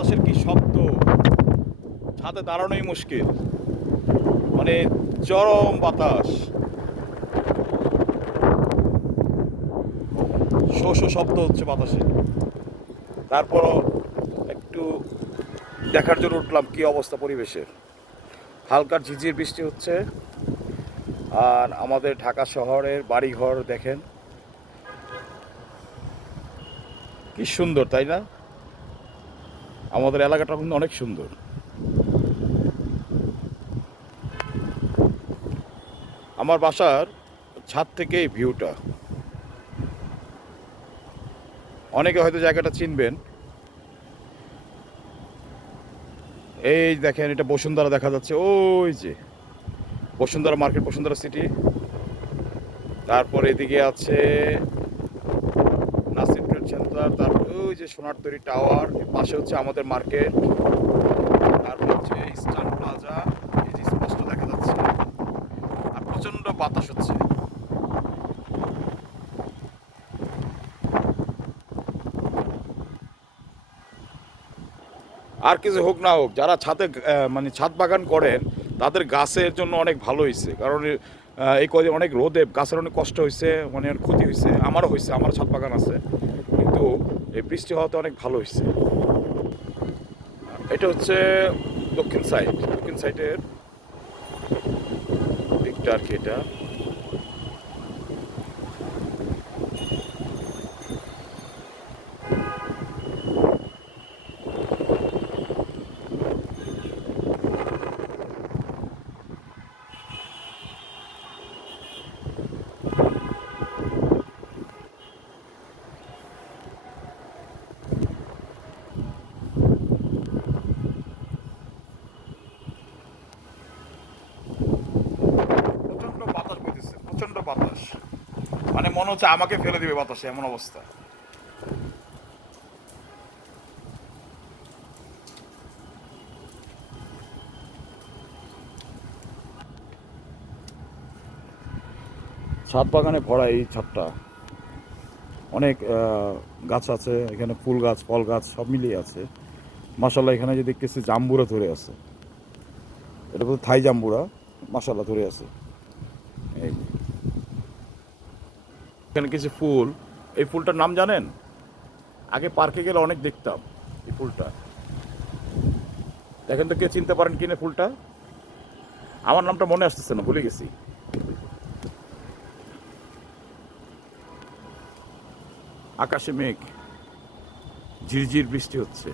বাতাসের কি শব্দ, ছাদে দাঁড়ানোই মুশকিল, মানে চরম বাতাস, শো শো শব্দ হচ্ছে বাতাসে। তারপরও একটু দেখার জন্য উঠলাম কি অবস্থা পরিবেশের। হালকা ঝিঝির বৃষ্টি হচ্ছে, আর আমাদের ঢাকা শহরের বাড়িঘর দেখেন কি সুন্দর, তাই না? আমাদের এলাকাটা কিন্তু অনেক সুন্দর। আমার বাসার ছাদ থেকে এই ভিউটা, অনেকে হয়তো জায়গাটা চিনবেন। এই দেখেন, এটা বসুন্ধরা দেখা যাচ্ছে, ওই যে বসুন্ধরা মার্কেট, বসুন্ধরা সিটি। তারপর এদিকে আছে নাসির ট্রেড সেন্টার, তারপর ওই যে সোনার তরী টাওয়ার, পাশে হচ্ছে আমাদের মার্কেট, তারপর হচ্ছে ইস্টার্ন প্লাজা, এই যে স্পষ্ট দেখা যাচ্ছে। আর প্রচন্ড বাতাস হচ্ছে। আর কিছু হোক না হোক, যারা ছাদে মানে ছাদ বাগান করেন তাদের গাছের জন্য অনেক ভালো হয়েছে, কারণ এই কদিন অনেক রোদে গাছের অনেক কষ্ট হয়েছে, মানে অনেক ক্ষতি হয়েছে। আমারও হয়েছে, আমারও ছাদ বাগান আছে, কিন্তু এই বৃষ্টি হওয়াতে অনেক ভালো হয়েছে। এটা হচ্ছে দক্ষিণ সাইড, দক্ষিণ সাইডের দিকটা আর কি। এটা প্রচন্ড বাতাস বইতেছে, প্রচন্ড বাতাস, মানে মনে হচ্ছে আমাকে ফেলে দিবে বাতাসে, এমন অবস্থা। ছাদ বাগানে ভরা এই ছাদটা, অনেক গাছ আছে এখানে, ফুল গাছ, ফল গাছ সব মিলিয়ে আছে। মাশাল্লাহ, এখানে যে দেখতেছি জাম্বুরা ধরে আছে, এটা বলতে থাই জাম্বুরা, মাশাল্লাহ ধরে আছে। এই যে। এখানে কিছু ফুল, এই ফুলটার নাম জানেন? আগে পার্কে গেলে অনেক দেখতাম এই ফুলটা। দেখেন তো কে চিনতে পারেন কিনে ফুলটা? আমার নামটা মনে আসতেছে না, ভুলে গেছি। আকাশে মেঘ, ঝিরঝির বৃষ্টি হচ্ছে।